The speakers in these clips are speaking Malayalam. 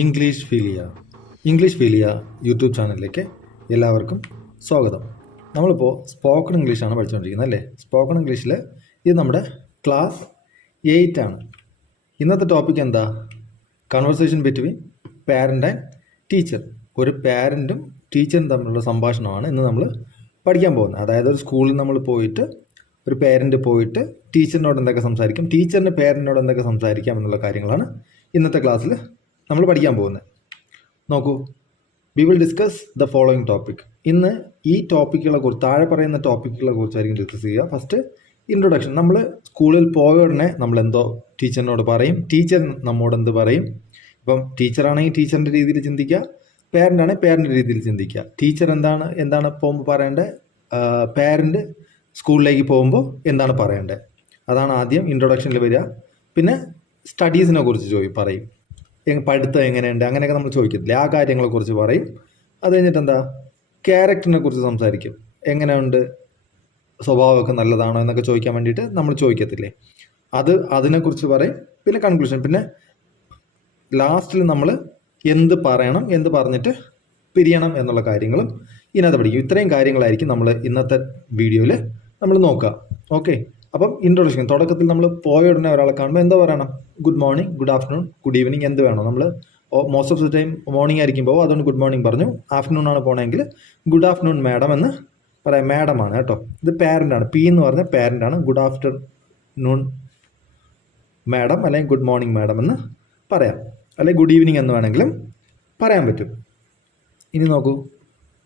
ഇംഗ്ലീഷ് ഫീലിയ യൂട്യൂബ് ചാനലിലേക്ക് എല്ലാവർക്കും സ്വാഗതം. നമ്മളിപ്പോൾ സ്പോക്കൺ ഇംഗ്ലീഷാണ് പഠിച്ചുകൊണ്ടിരിക്കുന്നത് അല്ലേ. സ്പോക്കൺ ഇംഗ്ലീഷിൽ ഇത് നമ്മുടെ ക്ലാസ് 8 ആണ്. ഇന്നത്തെ ടോപ്പിക് എന്താ? Conversation between parent and teacher. ഒരു പാരൻറ്റും ടീച്ചറും തമ്മിലുള്ള സംഭാഷണമാണ് ഇന്ന് നമ്മൾ പഠിക്കാൻ പോകുന്നത്. അതായത് ഒരു സ്കൂളിൽ നമ്മൾ പോയിട്ട് ഒരു പേരൻറ്റ് പോയിട്ട് ടീച്ചറിനോട് എന്തൊക്കെ സംസാരിക്കും, ടീച്ചറിന് പേരൻറ്റിനോട് എന്തൊക്കെ സംസാരിക്കാം എന്നുള്ള കാര്യങ്ങളാണ് ഇന്നത്തെ ക്ലാസ്സിൽ നമ്മൾ പഠിക്കാൻ പോകുന്നത്. നോക്കൂ, we will discuss the following topic. ഇന്ന് ഈ ടോപ്പിക്കുകളെ കുറിച്ച്, താഴെ പറയുന്ന ടോപ്പിക്കുകളെ കുറിച്ചായിരിക്കും ഡിസ്കസ് ചെയ്യുക. First introduction. നമ്മൾ സ്കൂളിൽ പോയ ഉടനെ നമ്മൾ എന്തോ ടീച്ചറിനോട് പറയും, ടീച്ചർ നമ്മോട് എന്ത് പറയും. ഇപ്പം ടീച്ചറാണെങ്കിൽ ടീച്ചറിൻ്റെ രീതിയിൽ ചിന്തിക്കുക, പേരൻ്റ് ആണെങ്കിൽ പേരൻ്റെ രീതിയിൽ ചിന്തിക്കുക. ടീച്ചർ എന്താണ് പോകുമ്പോൾ പറയേണ്ടത്, പേരൻറ്റ് സ്കൂളിലേക്ക് പോകുമ്പോൾ എന്താണ് പറയേണ്ടത്, അതാണ് ആദ്യം ഇൻട്രൊഡക്ഷനിൽ വരിക. പിന്നെ സ്റ്റഡീസിനെ കുറിച്ച് പറയും, പഠിത്തം എങ്ങനെയുണ്ട് അങ്ങനെയൊക്കെ നമ്മൾ ചോദിക്കത്തില്ലേ, ആ കാര്യങ്ങളെക്കുറിച്ച് പറയും. അത് കഴിഞ്ഞിട്ട് എന്താ, ക്യാരക്ടറിനെ കുറിച്ച് സംസാരിക്കും, എങ്ങനെയുണ്ട്, സ്വഭാവമൊക്കെ നല്ലതാണോ എന്നൊക്കെ ചോദിക്കാൻ വേണ്ടിയിട്ട് നമ്മൾ ചോദിക്കത്തില്ലേ, അതിനെക്കുറിച്ച് പറയും. പിന്നെ കൺക്ലൂഷൻ, പിന്നെ ലാസ്റ്റിൽ നമ്മൾ എന്ത് പറയണം, എന്ത് പറഞ്ഞിട്ട് പിരിയണം എന്നുള്ള കാര്യങ്ങളും ഇതിനകത്ത് പഠിക്കും. ഇത്രയും കാര്യങ്ങളായിരിക്കും നമ്മൾ ഇന്നത്തെ വീഡിയോയിൽ നമ്മൾ നോക്കുക. ഓക്കെ, അപ്പം ഇൻട്രൊഡക്ഷൻ. തുടക്കത്തിൽ നമ്മൾ പോയ ഉടനെ ഒരാളെ കാണുമ്പോൾ എന്താ പറയണം, good morning, good afternoon, good evening, എന്ത് വേണം. നമ്മൾ most of the time morning ആയിരിക്കുമ്പോൾ അതുകൊണ്ട് ഗുഡ് മോർണിംഗ് പറഞ്ഞു. ആഫ്റ്റർനൂൺ ആണ് പോകണമെങ്കിൽ ഗുഡ് ആഫ്റ്റർനൂൺ മാഡം എന്ന് പറയാം. മാഡമാണ് കേട്ടോ, ഇത് പാരൻ്റാണ്. പി എന്ന് പറഞ്ഞാൽ പാരൻ്റാണ്. ഗുഡ് ആഫ്റ്റർനൂൺ മാഡം അല്ലെങ്കിൽ ഗുഡ് മോർണിംഗ് മാഡം എന്ന് പറയാം, അല്ലെങ്കിൽ ഗുഡ് ഈവനിങ് എന്ന് വേണമെങ്കിലും പറയാൻ പറ്റും. ഇനി നോക്കൂ,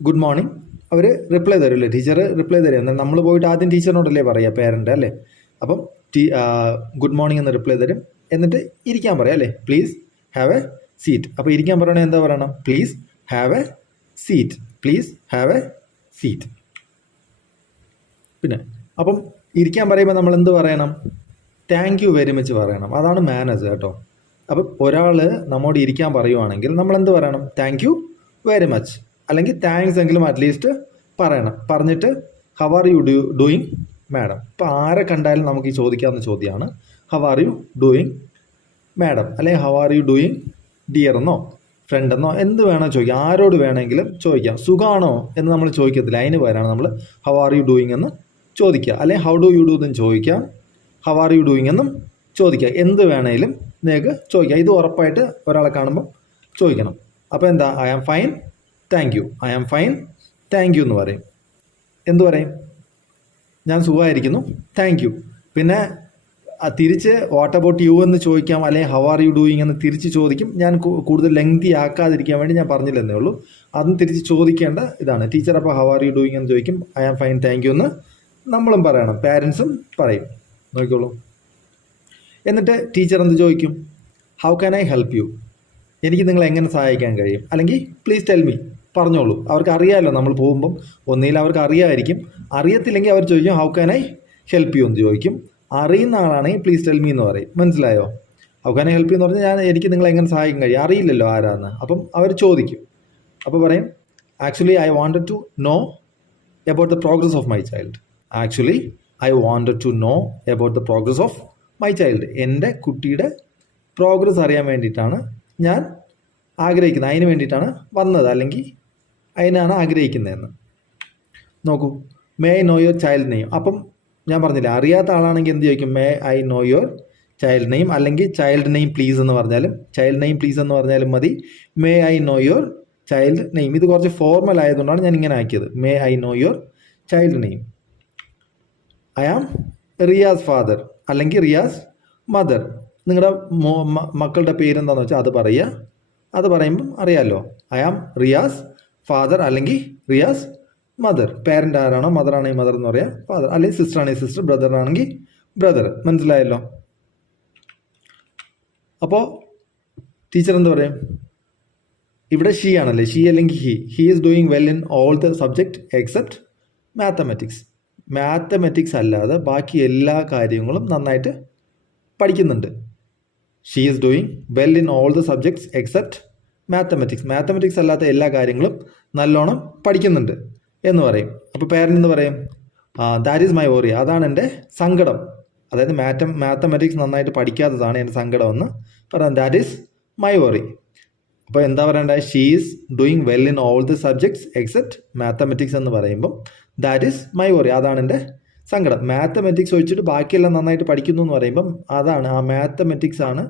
ഗുഡ് മോർണിംഗ് അവർ റിപ്ലൈ തരുമല്ലേ, ടീച്ചർ റിപ്ലൈ തരും. എന്നാൽ നമ്മൾ പോയിട്ട് ആദ്യം ടീച്ചറിനോടല്ലേ പറയുക, പേരൻ്റ് അല്ലേ. അപ്പം ഗുഡ് മോർണിംഗ് എന്ന് റിപ്ലൈ തരും. എന്നിട്ട് ഇരിക്കാൻ പറയാം അല്ലേ, പ്ലീസ് ഹാവ് എ സീറ്റ്. അപ്പോൾ ഇരിക്കാൻ പറയണത് എന്താ പറയണം, please have A seat, please have A seat. പിന്നെ അപ്പം ഇരിക്കാൻ പറയുമ്പോൾ നമ്മൾ എന്ത് പറയണം, താങ്ക് യു വെരി മച്ച് പറയണം. അതാണ് മാനേഴ്സ് കേട്ടോ. അപ്പം ഒരാൾ നമ്മോട് ഇരിക്കാൻ പറയുവാണെങ്കിൽ നമ്മൾ എന്ത് പറയണം, താങ്ക് യു വെരി മച്ച്, അല്ലെങ്കിൽ താങ്ക്സ് എങ്കിലും അറ്റ്ലീസ്റ്റ് പറയണം. പറഞ്ഞിട്ട് how are you doing madam. ഇപ്പോൾ ആരെ കണ്ടാലും നമുക്ക് ഈ ചോദിക്കാവുന്ന ചോദ്യമാണ്, how are you doing madam, അല്ലെങ്കിൽ how are you doing dear എന്നോ ഫ്രണ്ട് എന്നോ എന്ത് വേണോ ചോദിക്കാം. ആരോട് വേണമെങ്കിലും ചോദിക്കാം. സുഖമാണോ എന്ന് നമ്മൾ ചോദിക്കത്തില്ല, അതിന് പകരമാണ് നമ്മൾ ഹൗ ആർ യു ഡൂയിങ് എന്ന് ചോദിക്കുക. അല്ലെങ്കിൽ ഹൗ ഡു യു ഡു എന്നും ചോദിക്കാം, ഹൗ ആർ യു ഡൂയിങ് എന്നും ചോദിക്കുക. എന്ത് വേണമെങ്കിലും നിങ്ങൾക്ക് ചോദിക്കാം. ഇത് ഉറപ്പായിട്ട് ഒരാളെ കാണുമ്പോൾ ചോദിക്കണം. അപ്പോൾ എന്താ, I am fine thank you, I am fine thank you എന്ന് പറയും. എന്തു പറയും, ഞാൻ സുഖമായിരിക്കുന്നു താങ്ക് യു. പിന്നെ തിരിച്ച് വാട്ട് അബൌട്ട് യു എന്ന് ചോദിക്കാം, അല്ലെങ്കിൽ ഹൗ ആർ യു ഡൂയിങ് എന്ന് തിരിച്ച് ചോദിക്കും. ഞാൻ കൂടുതൽ ലെങ്തി ആക്കാതിരിക്കാൻ വേണ്ടി ഞാൻ പറഞ്ഞില്ലെന്നേ ഉള്ളൂ. അതും തിരിച്ച് ചോദിക്കേണ്ട ഇതാണ്. ടീച്ചർ അപ്പോൾ ഹൗ ആർ യു ഡൂയിങ് എന്ന് ചോദിക്കും, I am fine thank you എന്ന് നമ്മളും പറയണം, പാരൻസും പറയും. നോക്കിക്കോളൂ. എന്നിട്ട് ടീച്ചർ എന്ത് ചോദിക്കും, how can I help you, എനിക്ക് നിങ്ങളെ എങ്ങനെ സഹായിക്കാൻ കഴിയും, അല്ലെങ്കിൽ പ്ലീസ് ടെൽ മീ, പറഞ്ഞോളൂ. അവർക്ക് അറിയാമല്ലോ, നമ്മൾ പോകുമ്പം ഒന്നിൽ അവർക്ക് അറിയാമായിരിക്കും, അറിയത്തില്ലെങ്കിൽ അവർ ചോദിക്കും how can I help you എന്ന് ചോദിക്കും. അറിയുന്ന ആളാണെങ്കിൽ പ്ലീസ് ടെൽ മീ എന്ന് പറയും. മനസ്സിലായോ? How can I help you എന്ന് പറഞ്ഞാൽ എനിക്ക് നിങ്ങളെ എങ്ങനെ സഹായിക്കാൻ കഴിയും, അറിയില്ലല്ലോ ആരാന്ന്. അപ്പം അവർ ചോദിക്കും. അപ്പോൾ പറയും, actually I wanted to know about the progress of my child. Actually I wanted to know about the progress of my child. എൻ്റെ കുട്ടിയുടെ പ്രോഗ്രസ് അറിയാൻ വേണ്ടിയിട്ടാണ് ഞാൻ ആഗ്രഹിക്കുന്നത്, അതിന് വേണ്ടിയിട്ടാണ് വന്നത്, അല്ലെങ്കിൽ അതിനാണ് ആഗ്രഹിക്കുന്നതെന്ന്. നോക്കൂ, may I know your child name. അപ്പം ഞാൻ പറഞ്ഞില്ല, അറിയാത്ത ആളാണെങ്കിൽ എന്ത് ചോദിക്കും, may I know your child name, അല്ലെങ്കിൽ ചൈൽഡ് നെയിം പ്ലീസ് എന്ന് പറഞ്ഞാലും, ചൈൽഡ് നെയിം പ്ലീസ് എന്ന് പറഞ്ഞാലും മതി. May I know your child name. ഇത് കുറച്ച് ഫോർമൽ ആയതുകൊണ്ടാണ് ഞാൻ ഇങ്ങനെ ആക്കിയത്. May I know your child name. I am Riyas father, അല്ലെങ്കിൽ റിയാസ് മദർ. നിങ്ങളുടെ മക്കളുടെ പേരെന്താണെന്ന് വെച്ചാൽ അത് പറയുക. അത് പറയുമ്പം അറിയാമല്ലോ, ഐ ആം റിയാസ് ഫാദർ അല്ലെങ്കിൽ റിയാസ് മദർ. പേരൻ്റ് ആരാണോ, മദർ ആണെങ്കിൽ മദർ എന്ന് പറയാം, ഫാദർ അല്ലെങ്കിൽ സിസ്റ്റർ ആണെങ്കിൽ സിസ്റ്റർ, ബ്രദർ ആണെങ്കിൽ ബ്രദർ. മനസ്സിലായല്ലോ? അപ്പോൾ ടീച്ചർ എന്ത് പറയും, ഇവിടെ ഷീ ആണല്ലേ, ഷീ അല്ലെങ്കിൽ he is doing well in all the subject except mathematics. Mathematics അല്ലാതെ ബാക്കി എല്ലാ കാര്യങ്ങളും നന്നായിട്ട് പഠിക്കുന്നുണ്ട്. She is doing well in all the subjects except mathematics. Mathematics അല്ലാത്ത എല്ലാ കാര്യങ്ങളും നല്ലോണം പഠിക്കുന്നുണ്ട് എന്ന് പറയും. അപ്പോൾ പേരൻ്റ് എന്ന് പറയും, ദാറ്റ് ഈസ് മൈ വറി, അതാണ് എൻ്റെ സങ്കടം. അതായത് മാത്തമാറ്റിക്സ് നന്നായിട്ട് പഠിക്കാത്തതാണ് എൻ്റെ സങ്കടമെന്ന് പറയാം. That is my worry. അപ്പോൾ എന്താ പറയേണ്ടത്? She is doing well in all the subjects except mathematics എന്ന് പറയുമ്പം ദാറ്റ് ഈസ് മൈ വറി, അതാണ് എൻ്റെ സങ്കടം. മാത്തമെറ്റിക്സ് ഒഴിച്ചിട്ട് ബാക്കിയെല്ലാം നന്നായിട്ട് പഠിക്കുന്നു എന്ന് പറയുമ്പം അതാണ്, ആ മാത്തമെറ്റിക്സ് ആണ്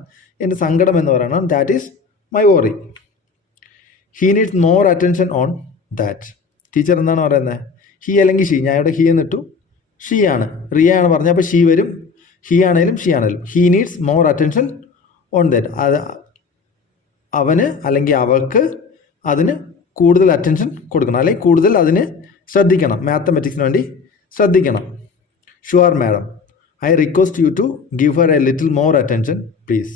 എൻ്റെ സങ്കടം എന്ന് പറയണം. That is my worry. He needs more attention on that. Teacher എന്താണ് പറയുന്നത്? ഹീ അല്ലെങ്കിൽ ഷീ. ഞാൻ ഇവിടെ ഹീ എന്നിട്ടു, ഷീ ആണ്, റിയ ആണ് പറഞ്ഞത്, അപ്പോൾ ഷീ വരും. ഹീ ആണേലും ഷീ ആണേലും. He needs more attention on that. അത് അവന് അല്ലെങ്കിൽ അവൾക്ക് അതിന് കൂടുതൽ അറ്റൻഷൻ കൊടുക്കണം, അല്ലെങ്കിൽ കൂടുതൽ അതിന് ശ്രദ്ധിക്കണം, മാത്തമെറ്റിക്സിന് വേണ്ടി ശ്രദ്ധിക്കണം. Sure madam, I request you to give her a little more attention please.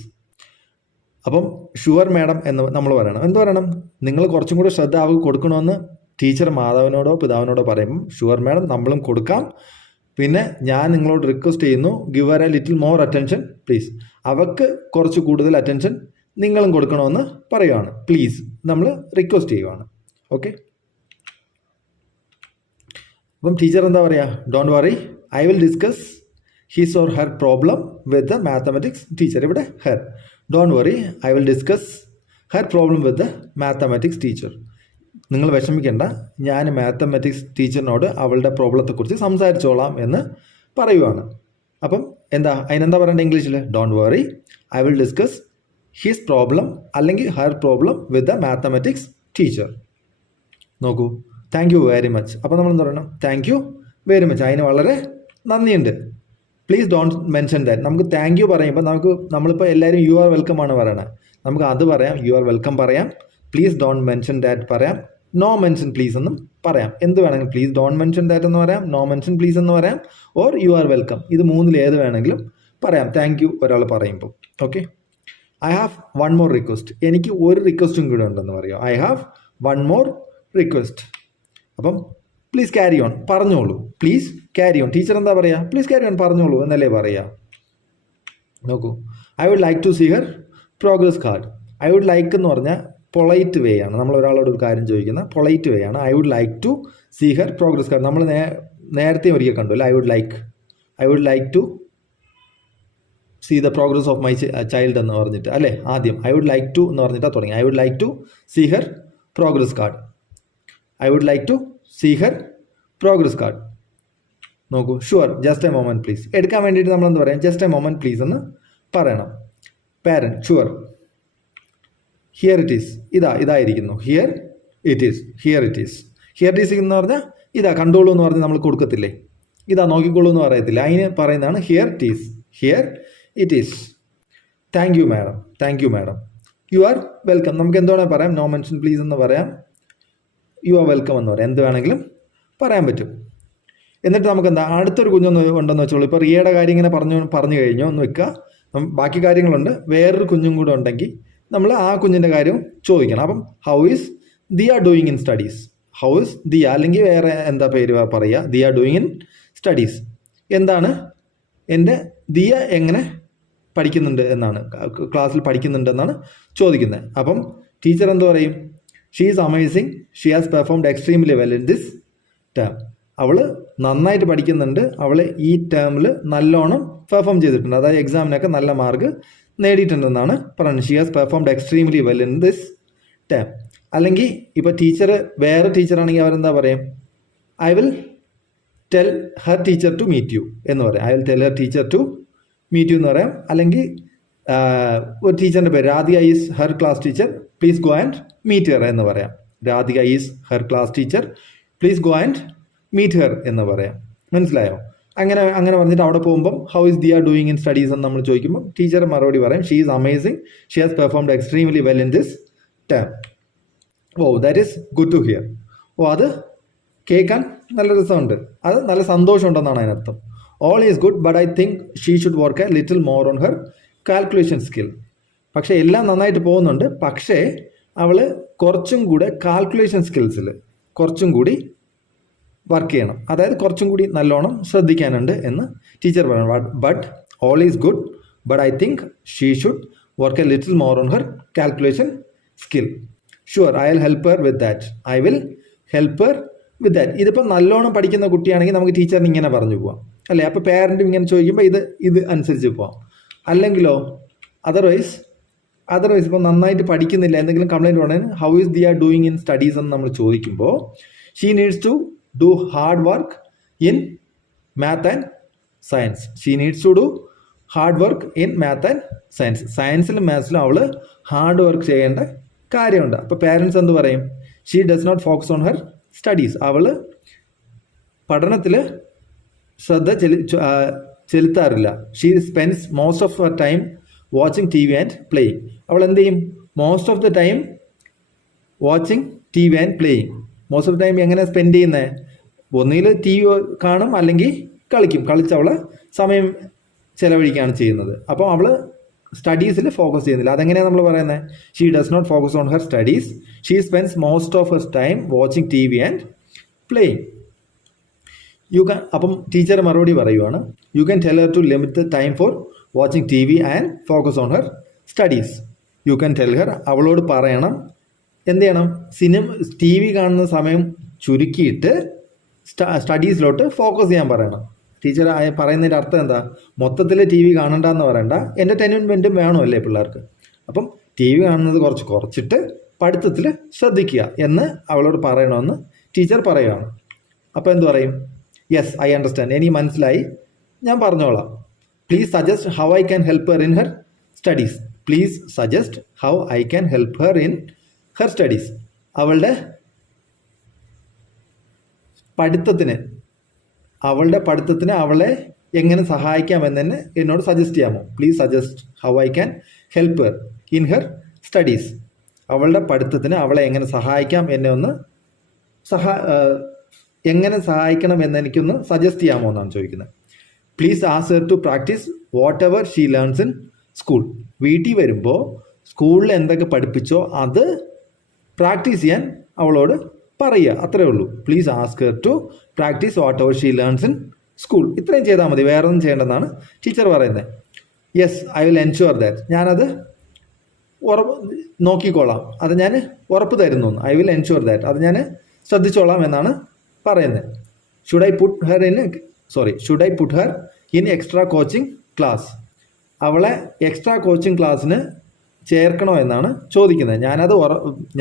അപ്പം ഷുവർ മാഡം എന്ന് നമ്മൾ പറയണം. എന്ത് പറയണം? നിങ്ങൾ കുറച്ചും കൂടെ ശ്രദ്ധ അവർക്ക് കൊടുക്കണമെന്ന് ടീച്ചർ മാതാവിനോടോ പിതാവിനോടോ പറയുമ്പം ഷുവർ മാഡം നമ്മളും കൊടുക്കാം. പിന്നെ ഞാൻ നിങ്ങളോട് റിക്വസ്റ്റ് ചെയ്യുന്നു, give her a little more attention please. അവർക്ക് കുറച്ച് കൂടുതൽ അറ്റൻഷൻ നിങ്ങളും കൊടുക്കണമെന്ന് പറയുവാണ്. പ്ലീസ് നമ്മൾ റിക്വസ്റ്റ് ചെയ്യുവാണ്. ഓക്കെ, അപ്പം ടീച്ചർ എന്താ പറയുക? Don't worry, I will discuss his or her problem with the mathematics teacher. ഇവിടെ her. Don't worry, I will discuss her problem with the mathematics teacher. നിങ്ങൾ വിഷമിക്കേണ്ട, ഞാൻ മാത്തമെറ്റിക്സ് ടീച്ചറിനോട് അവളുടെ പ്രോബ്ലത്തെക്കുറിച്ച് സംസാരിച്ചോളാം എന്ന് പറയുവാണ്. അപ്പം അതിനെന്താ പറയേണ്ടത് ഇംഗ്ലീഷിൽ? Don't worry, I will discuss his problem അല്ലെങ്കിൽ her problem with the mathematics teacher. നോക്കൂ, താങ്ക് യു വെരി മച്ച്. അപ്പോൾ നമ്മൾ എന്താ പറയണം? താങ്ക് യു വെരി മച്ച്, അതിന് വളരെ നന്ദിയുണ്ട്. Please don't mention that. നമുക്ക് താങ്ക് യു പറയുമ്പോൾ നമ്മളിപ്പോൾ എല്ലാവരും യു ആർ വെൽക്കം ആണ് പറയണത്. നമുക്ക് അത് പറയാം, യു ആർ വെൽക്കം പറയാം. പ്ലീസ് ഡോണ്ട് മെൻഷൻ ദാറ്റ് പറയാം. നോ മെൻഷൻ പ്ലീസ് എന്നും പറയാം. എന്ത് വേണമെങ്കിലും പ്ലീസ് ഡോണ്ട് മെൻഷൻ ദാറ്റ് എന്ന് പറയാം, നോ മെൻഷൻ പ്ലീസ് എന്ന് പറയാം, ഓർ യു ആർ വെൽക്കം. ഇത് മൂന്നിൽ ഏത് വേണമെങ്കിലും പറയാം താങ്ക് യു ഒരാൾ പറയുമ്പോൾ. Okay, I have one more request. എനിക്ക് ഒരു റിക്വസ്റ്റും കൂടെ ഉണ്ടെന്ന് പറയുമോ? I have one more request. അപ്പം പ്ലീസ് ക്യാരി ഓൺ, പറഞ്ഞോളൂ. Please carry on. ടീച്ചർ എന്താ പറയുക? പ്ലീസ് ക്യാരി ഓൺ, പറഞ്ഞോളൂ എന്നല്ലേ പറയുക. നോക്കൂ, I would like to see her progress card. I would like എന്ന് പറഞ്ഞാൽ പൊളൈറ്റ് വേ ആണ്. നമ്മൾ ഒരാളോട് ഒരു കാര്യം ചോദിക്കുന്ന പൊളൈറ്റ് വേ ആണ്. I would like to see her progress card. നമ്മൾ നേരത്തെ ഒരിക്കൽ കണ്ടു അല്ലേ? I would like to see the progress of my child എന്ന് പറഞ്ഞിട്ട് അല്ലേ? ആദ്യം ഐ വുഡ് ലൈക്ക് ടു എന്ന് പറഞ്ഞിട്ടാണ് തുടങ്ങി. I would like to see her progress card. I would like to see her progress card. നോക്കൂ, sure, just a moment please. എടുക്കാൻ വേണ്ടിയിട്ട് നമ്മൾ എന്ത് പറയാം? ജസ്റ്റ് എ മൊമെൻറ്റ് പ്ലീസ് എന്ന് പറയണം. Parent, sure, here it is. ഇതായിരിക്കുന്നു. Here it is. Here it is എന്ന് പറഞ്ഞാൽ ഇതാ കണ്ടോളൂ എന്ന് പറഞ്ഞ് നമ്മൾ കൊടുക്കത്തില്ലേ? ഇതാ നോക്കിക്കോളൂ എന്ന് പറയത്തില്ല, അതിന് പറയുന്നതാണ് here it is. Here it is. Thank you madam. You are welcome. നമുക്ക് എന്തുവേണേൽ പറയാം. നോ മെൻഷൻ പ്ലീസ് എന്ന് പറയാം, യു ആർ വെൽക്കം എന്ന് പറയാം. എന്ത് വേണമെങ്കിലും പറയാൻ പറ്റും. എന്നിട്ട് നമുക്ക് അടുത്തൊരു കുഞ്ഞൊന്ന് ഉണ്ടെന്ന് വെച്ചോളൂ. ഇപ്പോൾ റിയയുടെ കാര്യം ഇങ്ങനെ പറഞ്ഞു കഴിഞ്ഞോ ഒന്ന് വെക്കുക. ബാക്കി കാര്യങ്ങളുണ്ട്. വേറൊരു കുഞ്ഞും കൂടെ ഉണ്ടെങ്കിൽ നമ്മൾ ആ കുഞ്ഞിൻ്റെ കാര്യം ചോദിക്കണം. അപ്പം how is Diya doing in studies? How is Diya, അല്ലെങ്കിൽ വേറെ എന്താ പേര് പറയുക? Diya doing in studies. എന്താണ് എൻ്റെ ദിയ എങ്ങനെ പഠിക്കുന്നുണ്ട് എന്നാണ്, ക്ലാസ്സിൽ പഠിക്കുന്നുണ്ട് എന്നാണ് ചോദിക്കുന്നത്. അപ്പം ടീച്ചർ എന്ത് പറയും? She is amazing, she has performed extremely well in this term. അവൾ നന്നായിട്ട് പഠിക്കുന്നുണ്ട്, അവൾ ഈ ടേമിൽ നല്ലോണം പെർഫോം ചെയ്തിട്ടുണ്ട്, അതായത് എക്സാമിനൊക്കെ നല്ല മാർക്ക് നേടിയിട്ടുണ്ടെന്നാണ് പറയുന്നത്. She has performed extremely well in this term. അല്ലെങ്കിൽ ഇപ്പോൾ വേറെ ടീച്ചറാണെങ്കിൽ അവരെന്താ പറയും? I will tell her teacher to meet you എന്ന് പറയാം. I will tell her teacher to meet you എന്ന് പറയാം. അല്ലെങ്കിൽ ഒരു ടീച്ചറിൻ്റെ പേര് Radhika is her class teacher, please go and meet her എന്ന് പറയാം. Radhika is her class teacher, please go and meet her എന്ന് പറയാം. മനസ്സിലായോ? അങ്ങനെ പറഞ്ഞിട്ട് അവിടെ പോകുമ്പം how is Diya doing in studies എന്ന് നമ്മൾ ചോദിക്കുമ്പോൾ ടീച്ചർ മറുപടി പറയും she is amazing, she has performed extremely well in this term. Oh, that is good to hear. Oh, അത് കേൾക്കാൻ നല്ല രസമുണ്ട്, അത് നല്ല സന്തോഷമുണ്ടെന്നാണ് അതിനർത്ഥം. All is good but I think she should work a little more on her calculation skill. പക്ഷേ എല്ലാം നന്നായിട്ട് പോകുന്നുണ്ട്, പക്ഷേ അവൾ കുറച്ചും കൂടെ കാൽക്കുലേഷൻ സ്കിൽസിൽ കുറച്ചും കൂടി വർക്ക് ചെയ്യണം, അതായത് കുറച്ചും കൂടി നല്ലോണം ശ്രദ്ധിക്കാനുണ്ട് എന്ന് ടീച്ചർ പറഞ്ഞു. But all is good but I think she should work a little more on her calculation skill. Sure, I will help her with that. I will help her with that. ഇതിപ്പം നല്ലോണം പഠിക്കുന്ന കുട്ടിയാണെങ്കിൽ നമുക്ക് ടീച്ചറിന് ഇങ്ങനെ പറഞ്ഞു പോവാം അല്ലേ? അപ്പോൾ പേരൻറ്റും ഇങ്ങനെ ചോദിക്കുമ്പോൾ ഇത് അനുസരിച്ച് പോവാം. അല്ലെങ്കിലോ അതർവൈസ് അതർവൈസ് ഇപ്പോൾ നന്നായിട്ട് പഠിക്കുന്നില്ല, എന്തെങ്കിലും കംപ്ലൈൻറ്റ് ഉടനെ how is the are doing in studies എന്ന് നമ്മൾ ചോദിക്കുമ്പോൾ she needs to do hard work in math and science. She needs to do hard work in math and science. സയൻസിലും മാത്സിലും അവൾ ഹാർഡ് വർക്ക് ചെയ്യേണ്ട കാര്യമുണ്ട്. അപ്പോൾ പേരൻസ് എന്ത് പറയും? She does not focus on her studies. അവൾ പഠനത്തിൽ ശ്രദ്ധ ചെലുത്താറില്ല. She spends most of her time watching T V and playing. അവൾ എന്ത് ചെയ്യും? Most of the time watching T V and playing. Most of the time എങ്ങനെ സ്പെൻഡ് ചെയ്യുന്നത്? ഒന്നുകിൽ ടി വി കാണും, അല്ലെങ്കിൽ കളിക്കും. കളിച്ചവൾ സമയം ചിലവഴിക്കുകയാണ് ചെയ്യുന്നത്. അപ്പോൾ അവൾ സ്റ്റഡീസിൽ ഫോക്കസ് ചെയ്യുന്നില്ല. അതെങ്ങനെയാണ് നമ്മൾ പറയുന്നത്? She does not focus on her studies. She spends most of her time watching T V and playing. അപ്പം ടീച്ചർ മറുപടി പറയുവാണ്, you can tell her to limit the time for watching T V and focus on her studies. You can tell her, അവളോട് പറയണം എന്ത് ചെയ്യണം? ടി വി കാണുന്ന സമയം ചുരുക്കിയിട്ട് സ്റ്റഡീസിലോട്ട് ഫോക്കസ് ചെയ്യാൻ പറയണം. ടീച്ചർ പറയുന്നതിൻ്റെ അർത്ഥം എന്താ? മൊത്തത്തിൽ ടി വി കാണണ്ടെന്ന് പറയണ്ട, എൻ്റർടൈൻമെൻറ്റും വേണമല്ലേ പിള്ളേർക്ക്. അപ്പം ടി വി കാണുന്നത് കുറച്ചിട്ട് പഠിത്തത്തിൽ ശ്രദ്ധിക്കുക എന്ന് അവളോട് പറയണമെന്ന് ടീച്ചർ പറയുകയാണ്. അപ്പോൾ എന്ത് പറയും? യെസ്, ഐ അണ്ടർസ്റ്റാൻഡ്, എനിക്ക് മനസ്സിലായി, ഞാൻ പറഞ്ഞോളാം. Please suggest how I can help Har in her studies. Please suggest how I can help Har in her studies. അവളുടെ പഠിത്തത്തിന് അവളെ എങ്ങനെ സഹായിക്കാമെന്ന് തന്നെ എന്നോട് സജസ്റ്റ് ചെയ്യാമോ? Please suggest how I can help Har in her studies. അവളുടെ പഠിത്തത്തിന് അവളെ എങ്ങനെ സഹായിക്കാം എങ്ങനെ സഹായിക്കണം എന്ന് എനിക്കൊന്ന് സജസ്റ്റ് ചെയ്യാമോ എന്നാണ് ചോദിക്കുന്നത്. Please ask her to practise whatever she learns in school. വീട്ടിൽ വരുമ്പോൾ സ്കൂളിൽ എന്തൊക്കെ പഠിപ്പിച്ചോ അത് പ്രാക്ടീസ് ചെയ്യാൻ അവളോട് പറയുക, അത്രേ ഉള്ളൂ. Please ask her to practise whatever she learns in school. ഇത്രയും ചെയ്താൽ മതി, വേറെ ഒന്നും ചെയ്യേണ്ടെന്നാണ് ടീച്ചർ പറയുന്നത്. Yes, I will ensure that. ഞാനത് നോക്കിക്കോളാം, അത് ഞാൻ ഉറപ്പ് തരുന്നു. ഐ വിൽ എൻഷുർ ദാറ്റ്, അത് ഞാൻ ശ്രദ്ധിച്ചോളാം എന്നാണ് പറയുന്നത്. Should I put Har in extra coaching class. അവളെ എക്സ്ട്രാ കോച്ചിങ് ക്ലാസ്സിന് ചേർക്കണോ എന്നാണ് ചോദിക്കുന്നത്.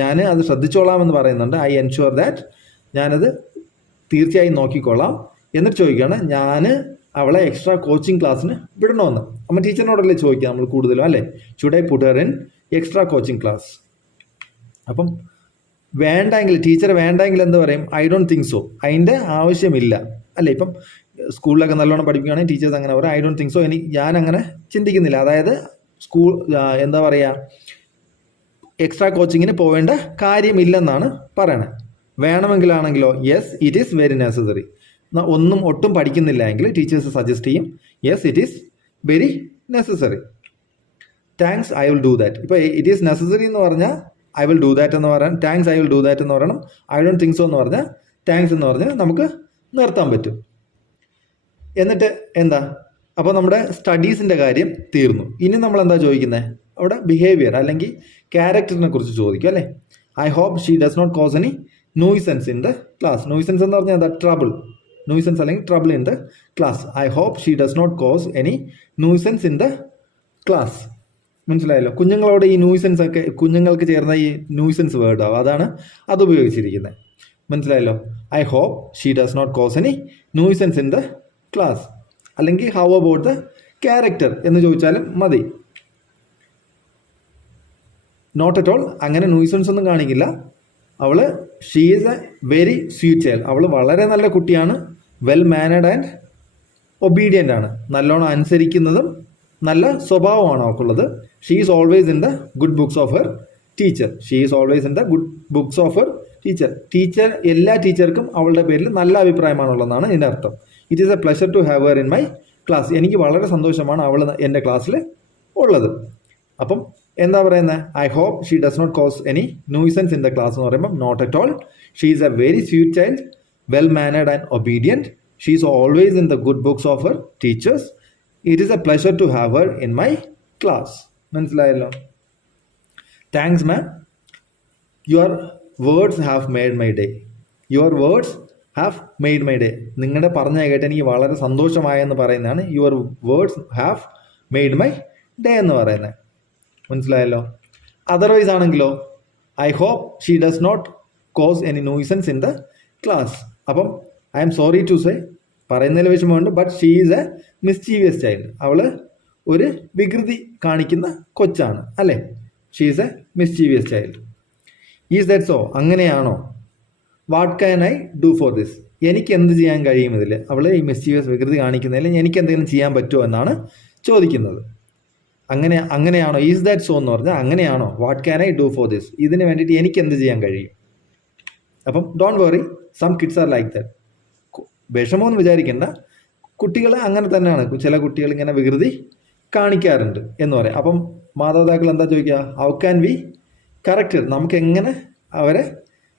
ഞാൻ അത് ശ്രദ്ധിച്ചോളാം എന്ന് പറയുന്നുണ്ട്. ഐ എൻഷുർ ദാറ്റ്, ഞാനത് തീർച്ചയായും നോക്കിക്കോളാം. എന്നിട്ട് ചോദിക്കുകയാണ്, ഞാൻ അവളെ എക്സ്ട്രാ കോച്ചിങ് ക്ലാസ്സിന് വിടണമെന്ന്. അപ്പം ടീച്ചറിനോടല്ലേ ചോദിക്കുക നമ്മൾ കൂടുതലും, അല്ലേ? Should I put Har in extra coaching class. അപ്പം ടീച്ചർ വേണ്ടെങ്കിൽ എന്ത് പറയും? I don't think so. അതിൻ്റെ ആവശ്യമില്ല, അല്ലേ? ഇപ്പം സ്കൂളിലൊക്കെ നല്ലോണം പഠിപ്പിക്കുകയാണെങ്കിൽ ടീച്ചേഴ്സ് അങ്ങനെ പറയും, ഐ ഡോണ്ട് തിങ്ക് സോ, ഞാൻ അങ്ങനെ ചിന്തിക്കുന്നില്ല. അതായത് എന്താ പറയുക, എക്സ്ട്രാ കോച്ചിങ്ങിന് പോവേണ്ട കാര്യമില്ലെന്നാണ് പറയണത്. വേണമെങ്കിലാണെങ്കിലോ, yes it is very necessary. ഒട്ടും പഠിക്കുന്നില്ല എങ്കിൽ ടീച്ചേഴ്സ് സജസ്റ്റ് ചെയ്യും, yes it is very necessary. Thanks, I will do that. ഇപ്പോൾ ഇറ്റ് ഈസ് നെസസറി എന്ന് പറഞ്ഞാൽ ഐ വിൽ ഡു ദാറ്റ് എന്ന് പറയാം. Thanks, I will do that എന്ന് പറയണം. ഐ ഡോണ്ട് തിങ്ക് സോ എന്ന് പറഞ്ഞാൽ താങ്ക്സ് എന്ന് പറഞ്ഞാൽ നമുക്ക് നിർത്താൻ പറ്റും. എന്നിട്ട് എന്താ? അപ്പോൾ നമ്മുടെ സ്റ്റഡീസിൻ്റെ കാര്യം തീർന്നു. ഇനി നമ്മൾ എന്താ ചോദിക്കുന്നത്? അവിടെ ബിഹേവിയർ അല്ലെങ്കിൽ ക്യാരക്ടറിനെ കുറിച്ച് ചോദിക്കും, അല്ലേ? I hope she does not cause any nuisance in the class. Nuisance എന്ന് പറഞ്ഞാൽ എന്താ? ട്രബിൾ. നോയ്സൻസ് അല്ലെങ്കിൽ trouble in the class. I hope she does not cause any nuisance in the class. മനസ്സിലായല്ലോ? കുഞ്ഞുങ്ങളോട് ഈ ന്യൂസൻസ് ഒക്കെ, കുഞ്ഞുങ്ങൾക്ക് ചേർന്ന ഈ ന്യൂസൻസ് വേർഡാവും, അതാണ് അത് ഉപയോഗിച്ചിരിക്കുന്നത്. മനസ്സിലായല്ലോ? I hope she does not cause any nuisance in the class. അല്ലെങ്കിൽ ഹൗ അബൌട്ട് ദ ക്യാരക്ടർ എന്ന് ചോദിച്ചാലും മതി. നോട്ട് അറ്റ് ഓൾ, അങ്ങനെ ന്യൂസൻസ് ഒന്നും കാണിക്കില്ല. She is a very sweet child. അവൾ വളരെ നല്ല കുട്ടിയാണ്. വെൽ മാനേഡ് ആൻഡ് ഒബീഡിയൻ്റ് ആണ്. നല്ലോണം അനുസരിക്കുന്നതും നല്ല സ്വഭാവമാണ് അവൾക്കുള്ളത്. She is always in the good books of her teacher. She is always in the good books of her teacher. എല്ലാ ടീച്ചർക്കും അവളുടെ പേരിൽ നല്ല അഭിപ്രായമാണുള്ളതെന്നാണ് ഇതിൻ്റെ അർത്ഥം. It is a pleasure to have her in my class. എനിക്ക് വളരെ സന്തോഷമാണ് അവൾ എൻ്റെ ക്ലാസ്സിൽ ഉള്ളത്. അപ്പം എന്താ പറയുന്നത്? I hope she does not cause any nuisance in the class എന്ന് പറയുമ്പോൾ not at all. She is a very sweet child, well mannered and obedient. She is always in the good books of her teachers. It is a pleasure to have her in my class. മനസ്സിലായല്ലോ? Thanks ma'am, your words have made my day. Your words have made my day. നിങ്ങളുടെ പറഞ്ഞ കേട്ട് എനിക്ക് വളരെ സന്തോഷമായെന്ന് പറയുന്നതാണ് your words have made my day എന്ന് പറയുന്നത്. മനസ്സിലായല്ലോ. അതർവൈസ് ആണെങ്കിലോ, I hope she does not cause any nuisance in the class. അപ്പം I am sorry to say, പറയുന്നതിൽ വിഷമമുണ്ട്, but she is a mischievous child. അവൾ ഒരു വികൃതി കാണിക്കുന്ന കൊച്ചാണ് അല്ലേ. She is a mischievous child. Is that so? അങ്ങനെയാണോ? What can I do for this? എനിക്ക് എന്ത് ചെയ്യാൻ കഴിയും ഇതിൽ? അവൾ ഈ മിസ്ചീവിയസ് വികൃതി കാണിക്കുന്നതിൽ എനിക്ക് എന്തെങ്കിലും ചെയ്യാൻ പറ്റുമോ എന്നാണ് ചോദിക്കുന്നത്. അങ്ങനെയാണോ? ഈസ് ദാറ്റ് സോ എന്ന് പറഞ്ഞാൽ അങ്ങനെയാണോ? What can I do for this? ഇതിന് വേണ്ടിയിട്ട് എനിക്ക് എന്ത് ചെയ്യാൻ കഴിയും? അപ്പം don't worry, some kids are like that. വിഷമമൊന്നും വിചാരിക്കേണ്ട, കുട്ടികൾ അങ്ങനെ തന്നെയാണ്. ചില കുട്ടികൾ ഇങ്ങനെ വികൃതി കാണിക്കാറുണ്ട് എന്ന് പറയാം. അപ്പം മാതാപിതാക്കൾ എന്താ ചോദിക്കുക? How can V correct her? നമുക്ക് എങ്ങനെ അവരെ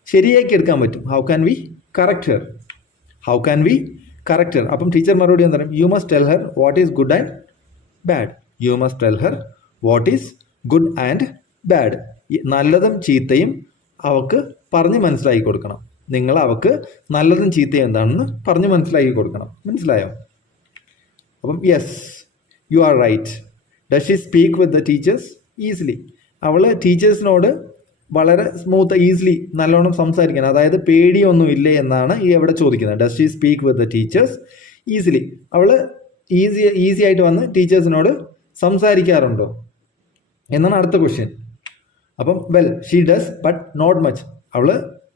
ശരിയാക്കി എടുക്കാൻ പറ്റും? How can V correct her? How can V correct her? അപ്പം ടീച്ചർ മറുപടി എന്താ പറയും? You must tell her what is good and bad. You must tell her what is good and bad. നല്ലതും ചീത്തയും അവൾക്ക് പറഞ്ഞ് മനസ്സിലാക്കി കൊടുക്കണം. നിങ്ങൾ അവൾക്ക് നല്ലതും ചീത്തയും എന്താണെന്ന് പറഞ്ഞ് മനസ്സിലാക്കി കൊടുക്കണം. മനസ്സിലായോ? അപ്പം yes, you are right. Does she speak with the teachers easily? അവൾ ടീച്ചേഴ്സിനോട് വളരെ സ്മൂത്ത് ഈസിലി നല്ലോണം സംസാരിക്കണം, അതായത് പേടിയൊന്നും ഇല്ലേ എന്നാണ് ഈ അവിടെ ചോദിക്കുന്നത്. Does she speak with the teachers easily? അവൾ ഈസി ആയിട്ട് വന്ന് ടീച്ചേഴ്സിനോട് സംസാരിക്കാറുണ്ടോ എന്നാണ് അടുത്ത ക്വസ്റ്റ്യൻ. അപ്പം well she does but not much. അവൾ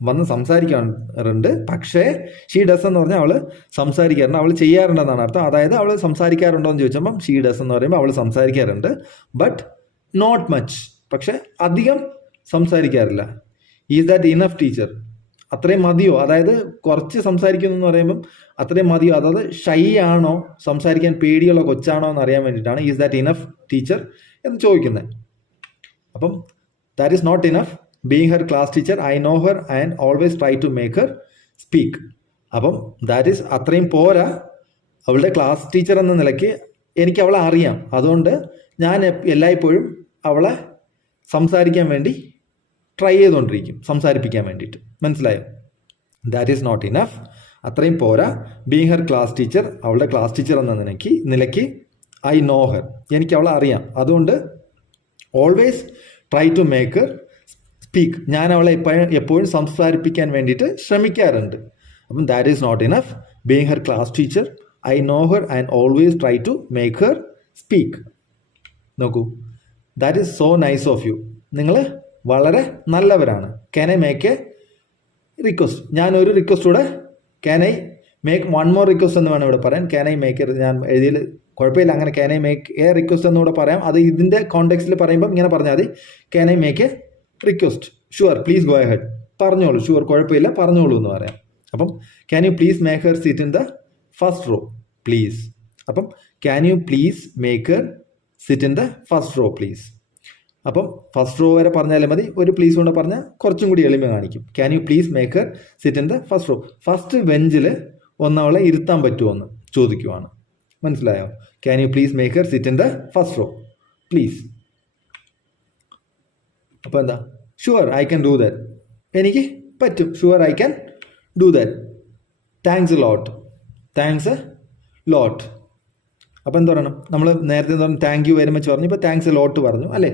വന്ന് സംസാരിക്കാറുണ്ട്, പക്ഷേ ഷീ ഡസ് എന്ന് പറഞ്ഞാൽ അവൾ സംസാരിക്കാറുണ്ട്, അവൾ ചെയ്യാറുണ്ടെന്നാണ് അർത്ഥം. അതായത് അവൾ സംസാരിക്കാറുണ്ടോ എന്ന് ചോദിച്ചപ്പം ഷീ ഡസ് എന്ന് പറയുമ്പോൾ അവൾ സംസാരിക്കാറുണ്ട്, ബട്ട് നോട്ട് മച്ച്, പക്ഷെ അധികം സംസാരിക്കാറില്ല. Is that enough teacher? അത്രയും മതിയോ? അതായത് കുറച്ച് സംസാരിക്കുന്നു എന്ന് പറയുമ്പം അത്രയും മതിയോ? അതായത് ഷൈ ആണോ, സംസാരിക്കാൻ പേടിയുള്ള കൊച്ചാണോ എന്ന് അറിയാൻ വേണ്ടിയിട്ടാണ് ഈസ് ദാറ്റ് ഇനഫ് ടീച്ചർ എന്ന് ചോദിക്കുന്നത്. അപ്പം that is not enough. Being her class teacher, I know her and always try to make her speak. അപ്പം ദാറ്റ് ഈസ് അത്രയും പോരാ. അവളുടെ ക്ലാസ് ടീച്ചർ എന്ന നിലയ്ക്ക് എനിക്ക് അവളെ അറിയാം, അതുകൊണ്ട് ഞാൻ എല്ലായ്പ്പോഴും അവളെ സംസാരിക്കാൻ വേണ്ടി ട്രൈ ചെയ്തുകൊണ്ടിരിക്കും, സംസാരിപ്പിക്കാൻ വേണ്ടിയിട്ട്. മനസ്സിലായോ? That is not enough. അത്രയും പോരാ. ബീങ് ഹെർ ക്ലാസ് ടീച്ചർ, അവളുടെ ക്ലാസ് ടീച്ചർ എന്ന നിലയ്ക്ക് ഐ നോ ഹെർ, എനിക്ക് അവളെ അറിയാം, അതുകൊണ്ട് always try to make her speak, ഞാൻ അവളെ എപ്പോഴും സംസാരിപ്പിക്കാൻ വേണ്ടിയിട്ട് ശ്രമിക്കാറുണ്ട്. അപ്പം that is not enough. Being her class teacher, I know her and always try to make her speak. നോക്കൂ, that is so nice of you. നിങ്ങൾ വളരെ നല്ലവരാണ്. Can I make a request? ഞാനൊരു റിക്വസ്റ്റ് കൂടെ, can I make one more request എന്ന് വേണം ഇവിടെ പറയാൻ. ക്യാൻ ഐ മേക്ക് എ, ഞാൻ എഴുതിയിൽ കുഴപ്പമില്ല, അങ്ങനെ can I make a request എന്നുകൂടെ പറയാം. അത് ഇതിൻ്റെ കോണ്ടെക്സ്റ്റിൽ പറയുമ്പം ഇങ്ങനെ പറഞ്ഞാൽ മതി, can I make a request? Sure, please go ahead. പറഞ്ഞോളൂ, ഷുവർ, കുഴപ്പമില്ല, പറഞ്ഞോളൂ എന്ന് പറയാം. അപ്പം can you please make her sit in the first row please? അപ്പം can you please make her sit in the first row please? അപ്പം ഫസ്റ്റ് റോ വരെ പറഞ്ഞാലും മതി, ഒരു പ്ലീസ് കൊണ്ട് പറഞ്ഞാൽ കുറച്ചും കൂടി എളിമ കാണിക്കും. Can you please make her sit in the first raw? First ബെഞ്ചിൽ ഒന്നവളെ ഇരുത്താൻ പറ്റുമോ എന്ന് ചോദിക്കുവാണ്. മനസ്സിലായോ? Can you please make her sit in the first row please? അപ്പോൾ എന്താ? Sure I can do that. എനിക്ക് പറ്റും, sure I can do that. Thanks a lot. Thanks a lot. അപ്പോൾ എന്താ പറയണം? നമ്മൾ നേരത്തെ എന്താ പറഞ്ഞു? താങ്ക് യു വെരി മച്ച് പറഞ്ഞു, ഇപ്പോൾ താങ്ക്സ് എ ലോട്ട് പറഞ്ഞു അല്ലേ?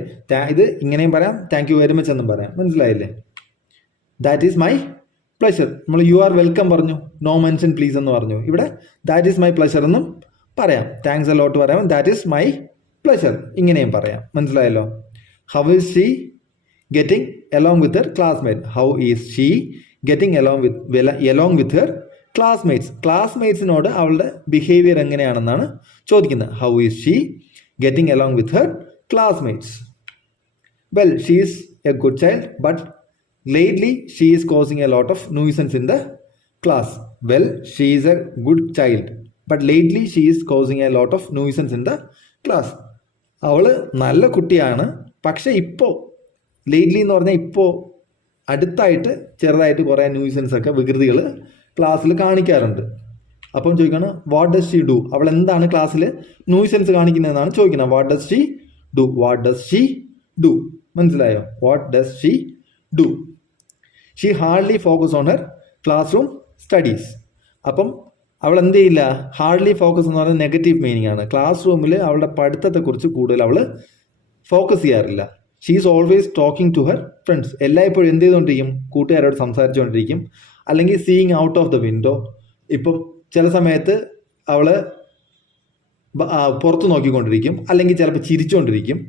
ഇത് ഇങ്ങനെയും പറയാം, താങ്ക് യു വെരി മച്ച് എന്നും പറയാം. മനസ്സിലായില്ലേ? That is my pleasure. നമ്മൾ യു ആർ വെൽക്കം പറഞ്ഞു, നോ മെൻഷൻ പ്ലീസ് എന്ന് പറഞ്ഞു. ഇവിടെ ദാറ്റ് ഈസ് മൈ പ്ലഷർ എന്നും പറയാം. താങ്ക്സ് എ ലോട്ട് പറയാം, ദാറ്റ് ഈസ് മൈ പ്ലഷർ ഇങ്ങനെയും പറയാം. മനസ്സിലായല്ലോ? How is she getting along with her classmate? How is she getting along with her classmates? ക്ലാസ്മേറ്റ്സിനോട് അവളുടെ ബിഹേവിയർ എങ്ങനെയാണെന്നാണ് ചോദിക്കുന്നത്. How is she getting along with her classmates? Well, she is a good child, but lately she is causing a lot of nuisance in the class. Well, she is a good child, but lately she is causing a lot of nuisance in the class. അവൾ നല്ല കുട്ടിയാണ്, പക്ഷെ ഇപ്പോൾ ലേറ്റ്ലി എന്ന് പറഞ്ഞാൽ ഇപ്പോൾ അടുത്തായിട്ട് ചെറുതായിട്ട് കുറേ ന്യൂസൻസ് ഒക്കെ വികൃതികൾ ക്ലാസ്സിൽ കാണിക്കാറുണ്ട്. അപ്പം ചോദിക്കണം, വാട്ട് ഡസ് ഷീ ഡു? അവൾ എന്താണ് ക്ലാസ്സിൽ ന്യൂസൻസ് കാണിക്കുന്നതെന്നാണ് ചോദിക്കുന്നത്. What does she do? What does she do? മനസ്സിലായോ? What does she do? She hardly focus on her class room studies. അപ്പം അവൾ എന്ത് ചെയ്യില്ല? ഹാർഡ്ലി ഫോക്കസ് എന്ന് പറയുന്നത് നെഗറ്റീവ് മീനിങ് ആണ്. ക്ലാസ് റൂമിൽ അവളുടെ പഠിത്തത്തെക്കുറിച്ച് കൂടുതൽ അവൾ ഫോക്കസ് ചെയ്യാറില്ല. She is always talking to her friends. എല്ലായ്പ്പോഴും എന്ത് ചെയ്തുകൊണ്ടിരിക്കും? കൂട്ടുകാരോട് സംസാരിച്ചുകൊണ്ടിരിക്കും, അല്ലെങ്കിൽ seeing out of the window. ഇപ്പം ചില സമയത്ത് അവൾ പുറത്ത് നോക്കിക്കൊണ്ടിരിക്കും, അല്ലെങ്കിൽ ചിലപ്പോൾ ചിരിച്ചുകൊണ്ടിരിക്കും.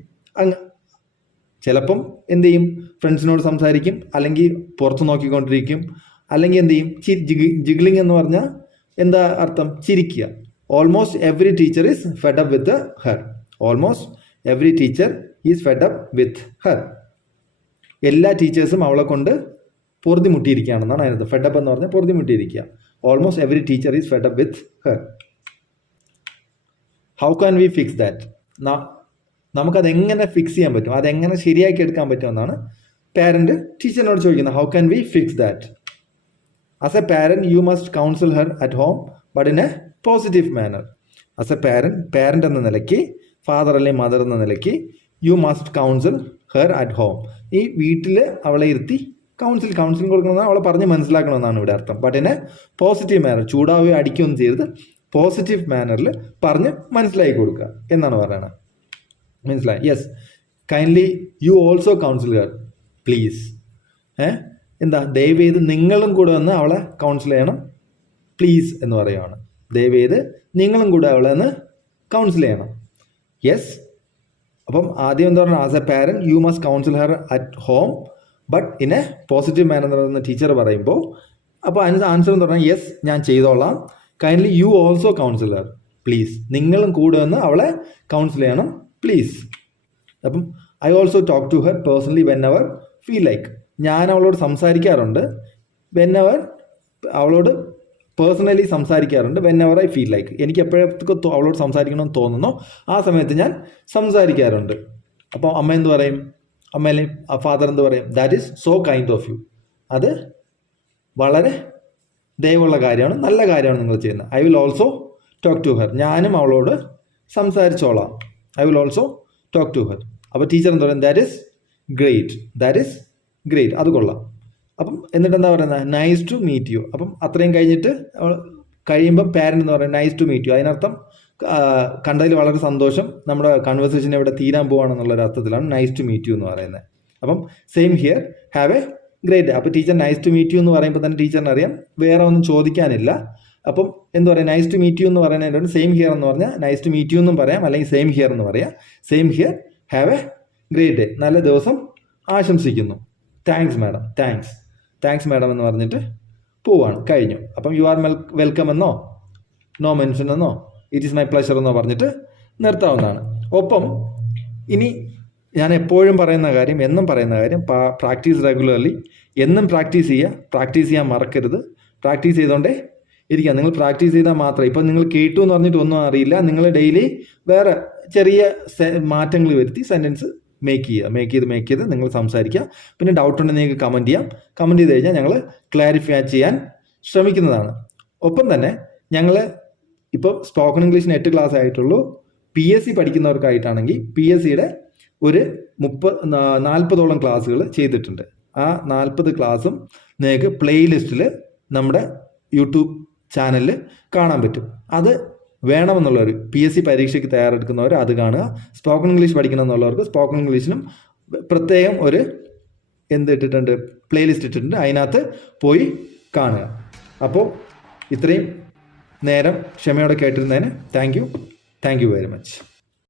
ചിലപ്പം എന്ത് ചെയ്യും? ഫ്രണ്ട്സിനോട് സംസാരിക്കും, അല്ലെങ്കിൽ പുറത്ത് നോക്കിക്കൊണ്ടിരിക്കും, അല്ലെങ്കിൽ എന്ത് ചെയ്യും? ജിഗ്ലിംഗ് എന്ന് പറഞ്ഞാൽ എന്താ അർത്ഥം? ചിരിക്കുക. Almost every teacher is fed up with Har. Almost every teacher is fed up with Har. എല്ലാ ടീച്ചേഴ്സും അവളെ കൊണ്ട് പൊറുതിമുട്ടിയിരിക്കുകയാണെന്നാണ് അതിനകത്ത്. ഫെഡ് അപ്പ് എന്ന് പറഞ്ഞാൽ പൊറുതിമുട്ടിയിരിക്കുക. Almost every teacher is fed up with her. How can we fix that? നമുക്കതെങ്ങനെ ഫിക്സ് ചെയ്യാൻ പറ്റും, അതെങ്ങനെ ശരിയാക്കി എടുക്കാൻ പറ്റുമെന്നാണ് പാരന്റ് ടീച്ചറിനോട് ചോദിക്കുന്നത്. How can we fix that? As a parent you must counsel her at home but in a positive manner. As a parent എന്ന നിലയ്ക്ക്, ഫാദർ അല്ലെങ്കിൽ മദർ എന്ന നിലയ്ക്ക് you must counsel her at home. ഈ വീട്ടിൽ അവളെ ഇരുത്തി കൗൺസിലിംഗ് കൊടുക്കണമെന്ന്, അവളെ പറഞ്ഞ് മനസ്സിലാക്കണമെന്നാണ് ഇവിടെ അർത്ഥം. But in a positive manner. ചൂടാവുകയോ അടിക്കുകയൊന്നും ചെയ്ത് പോസിറ്റീവ് മാനറിൽ പറഞ്ഞ് മനസ്സിലാക്കി കൊടുക്കുക എന്നാണ് പറയണത്. മനസ്സിലായി? Yes. Kindly you also counsel her please. എന്താ? ദയവേത് നിങ്ങളും കൂടെ വന്ന് അവളെ കൗൺസിൽ ചെയ്യണം. പ്ലീസ് എന്ന് പറയുകയാണ്. ദയവേത് നിങ്ങളും കൂടെ അവളെ ഒന്ന് കൗൺസിൽ ചെയ്യണം. യെസ്. അപ്പം ആദ്യം എന്താ പറയുക? As a parent you must counsel her at home but in a positive manner എന്ന് പറയുന്ന ടീച്ചർ പറയുമ്പോൾ, അപ്പോൾ അതിന് ആൻസർ എന്ന് പറഞ്ഞാൽ യെസ്, ഞാൻ ചെയ്തോളാം. Kindly you also counsel her please. നിങ്ങളും കൂടെ വന്ന് അവളെ കൗൺസിൽ ചെയ്യണം പ്ലീസ്. അപ്പം I also talk to her personally whenever feel like. ഞാൻ അവളോട് സംസാരിക്കാറുണ്ട്. വെൻ എവർ അവളോട് പേഴ്സണലി സംസാരിക്കാറുണ്ട്. Whenever I feel like. എനിക്ക് എപ്പോഴൊക്കെ അവളോട് സംസാരിക്കണമെന്ന് തോന്നുന്നോ ആ സമയത്ത് ഞാൻ സംസാരിക്കാറുണ്ട്. അപ്പോൾ അമ്മ എന്ത് പറയും? അമ്മയിലെ ഫാദർ എന്ത് പറയും? That is so kind of you. അത് വളരെ ദയവുള്ള കാര്യമാണ്, നല്ല കാര്യമാണ് നിങ്ങൾ ചെയ്യുന്നത്. I will also talk to her. ഞാനും അവളോട് സംസാരിച്ചോളാം. I will also talk to her. അപ്പോൾ ടീച്ചർ എന്താ പറയുന്നത്? That is great. That is great. അത് കൊള്ളാം. അപ്പം എന്നിട്ട് എന്താ പറയുന്നത്? Nice to meet you. അപ്പം അത്രയും കഴിഞ്ഞിട്ട് കഴിയുമ്പം പാരന്റ് എന്ന് പറയുന്നത് നൈസ് ടു മീറ്റ് യു. അതിനർത്ഥം കണ്ടതിൽ വളരെ സന്തോഷം, നമ്മുടെ കൺവെർസേഷൻ ഇവിടെ തീരാൻ പോവാണെന്നുള്ളൊരു അർത്ഥത്തിലാണ് നൈസ് ടു മീറ്റ് യു എന്ന് പറയുന്നത്. അപ്പം same here, have a great day. അപ്പോൾ teacher nice to meet you എന്ന് പറയുമ്പോൾ തന്നെ ടീച്ചറിന് അറിയാം വേറെ ഒന്നും ചോദിക്കാനില്ല. അപ്പം എന്താ പറയുക? നൈസ് ടു മീറ്റ് യു എന്ന് പറയുന്നതിനോട് സെയിം ഹിയർ എന്ന് പറഞ്ഞാൽ നൈസ് ടു മീറ്റ് യു എന്നും പറയാം, അല്ലെങ്കിൽ സെയിം ഹിയർ എന്ന് പറയാം. Same here, have a great day. നല്ല ദിവസം ആശംസിക്കുന്നു. Thanks madam. താങ്ക്സ് മാഡം എന്ന് പറഞ്ഞിട്ട് പോവാണ്. കഴിഞ്ഞു. അപ്പം യു ആർ വെൽക്കം എന്നോ നോ മെൻഷൻ എന്നോ ഇറ്റ് ഈസ് മൈ പ്ലഷർ എന്നോ പറഞ്ഞിട്ട് നിർത്താവുന്നതാണ്. ഒപ്പം ഇനി ഞാൻ എപ്പോഴും പറയുന്ന കാര്യം, എന്നും പറയുന്ന കാര്യം, പ്രാക്ടീസ് റെഗുലർലി. എന്നും പ്രാക്ടീസ് ചെയ്യുക. പ്രാക്ടീസ് ചെയ്യാൻ മറക്കരുത്. പ്രാക്ടീസ് ചെയ്തുകൊണ്ടേ ഇരിക്കുക. നിങ്ങൾ പ്രാക്ടീസ് ചെയ്താൽ മാത്രമേ, ഇപ്പം നിങ്ങൾ കേട്ടു എന്ന് പറഞ്ഞിട്ട് ഒന്നും അറിയില്ല, നിങ്ങൾ ഡെയിലി വേറെ ചെറിയ മാറ്റങ്ങൾ വരുത്തി സെൻറ്റൻസ് മേക്ക് ചെയ്ത് നിങ്ങൾ സംസാരിക്കുക. പിന്നെ ഡൗട്ട് ഉണ്ടെങ്കിൽ നിങ്ങൾക്ക് കമൻറ്റ് ചെയ്യാം. കമൻറ്റ് ചെയ്ത് കഴിഞ്ഞാൽ ഞങ്ങൾ ക്ലാരിഫൈ ചെയ്യാൻ ശ്രമിക്കുന്നതാണ്. ഒപ്പം തന്നെ ഞങ്ങൾ ഇപ്പോൾ സ്പോക്കൺ ഇംഗ്ലീഷിന് 8 ക്ലാസ് ആയിട്ടുള്ളൂ. PSC പഠിക്കുന്നവർക്കായിട്ടാണെങ്കിൽ PSCയുടെ ഒരു 40ഓളം ക്ലാസ്സുകൾ ചെയ്തിട്ടുണ്ട്. ആ 40 ക്ലാസ്സും നിങ്ങൾക്ക് പ്ലേലിസ്റ്റിൽ നമ്മുടെ യൂട്യൂബ് ചാനലിൽ കാണാൻ പറ്റും. അത് വേണമെന്നുള്ളവർ, PSC പരീക്ഷയ്ക്ക് തയ്യാറെടുക്കുന്നവർ അത് കാണുക. സ്പോക്കൺ ഇംഗ്ലീഷ് പഠിക്കണമെന്നുള്ളവർക്ക് സ്പോക്കൺ ഇംഗ്ലീഷിനും പ്രത്യേകം ഒരു ഇട്ടിട്ടുണ്ട്, പ്ലേലിസ്റ്റ് ഇട്ടിട്ടുണ്ട്. അതിനകത്ത് പോയി കാണുക. അപ്പോൾ ഇത്രയും നേരം ക്ഷമയോടെ കേട്ടിരുന്നതിന് താങ്ക് യു വെരി മച്ച്.